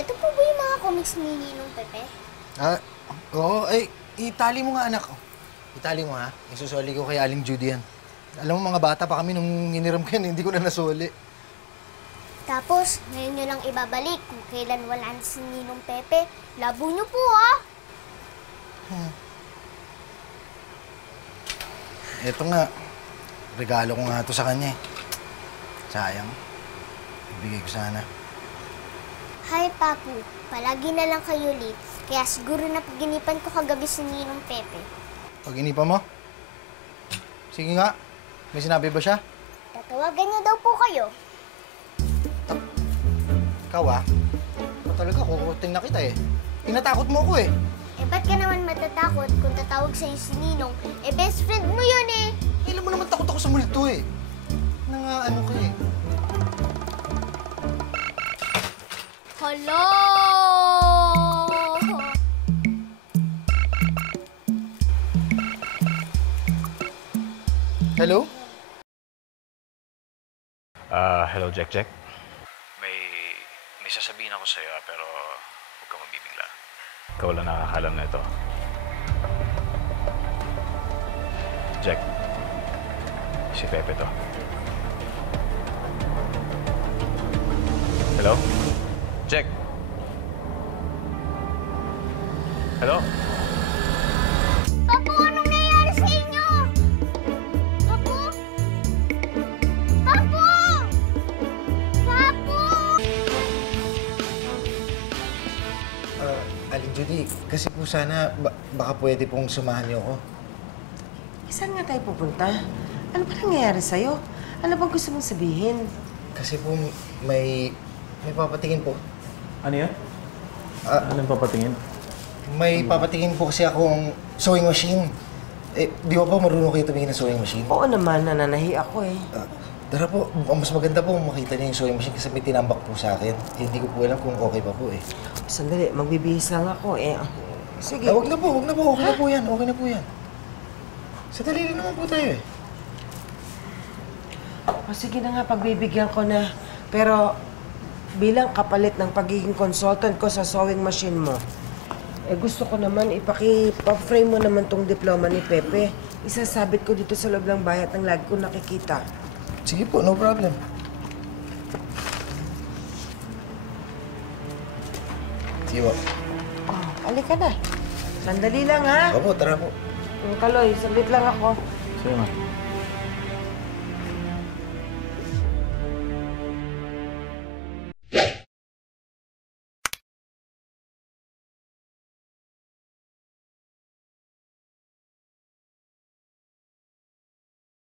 Ito po ba yung mga comics ni Ninong Pepe? Oo. Ay, itali mo nga, anak. Itali mo, ha? Isusoli ko kay Aling Judy yan. Alam mo, mga bata pa kami nung iniram ko yan, hindi ko na nasuli. Tapos, ngayon nyo lang ibabalik kung kailan wala na si Ninong Pepe. Labo nyo po, ah! Ito nga. Regalo ko nga ito sa kanya, eh. Sayang. Ibigay ko sana. Hi, Papu. Palagi na lang kayo late. Kaya siguro napaginipan ko kagabi si Ninong Pepe. Pag-inipan mo? Sige nga. May sinabi ba siya? Tatawagan niya daw po kayo. Ikaw, ah? Ikaw talaga, kukuting na kita, eh. Tinatakot mo ako, eh. Eh, ba't ka naman matatakot kung tatawag sa'yo si Ninong? Eh, best friend mo yun, eh! Alam mo naman, takot ako sa multo, eh. Ano ka, eh. Hello! Hello? Hello, Jack. May sasabihin ako sa'yo, pero huwag kang mabibigla. Ikaw lang nakakalam na ito. Jack, si Pepe to. Hello? Jack? Hello? Papu, anong nangyayari sa inyo? Papu? Papu! Papu! Aling Judy, kasi po sana, baka pwede pong sumahan niyo ako. Saan nga tayo pupunta? Ano ba nangyayari sa'yo? Ano bang gusto mong sabihin? Kasi po, may papatingin po. Ano yan? Anong papatingin? May papatingin po kasi akong sewing machine. Eh, di ba po marunong kayo tumingin ng sewing machine? Oo naman, nananahi ako eh. Tara po, mas maganda po makita niyo yung sewing machine kasi may tinambak po sa akin. Eh, hindi ko po alam kung okay pa po, eh. Sandali, magbibihis lang ako eh. Sige. Huwag na po. Okay na po yan. Okay na po yan. Sadali rin naman po tayo, eh. O sige na nga, pagbibigyan ko na. Pero bilang kapalit ng pagiging consultant ko sa sewing machine mo, eh gusto ko naman ipaki-frame mo naman tong diploma ni Pepe. Isasabit ko dito sa loob ng bahay at ang lagi ko nakikita. Sige po, no problem. Sige po. Oh, halika na. Sandali lang ha. Opo, tara po. Kaloy, sabit lang ako. Sige, ma.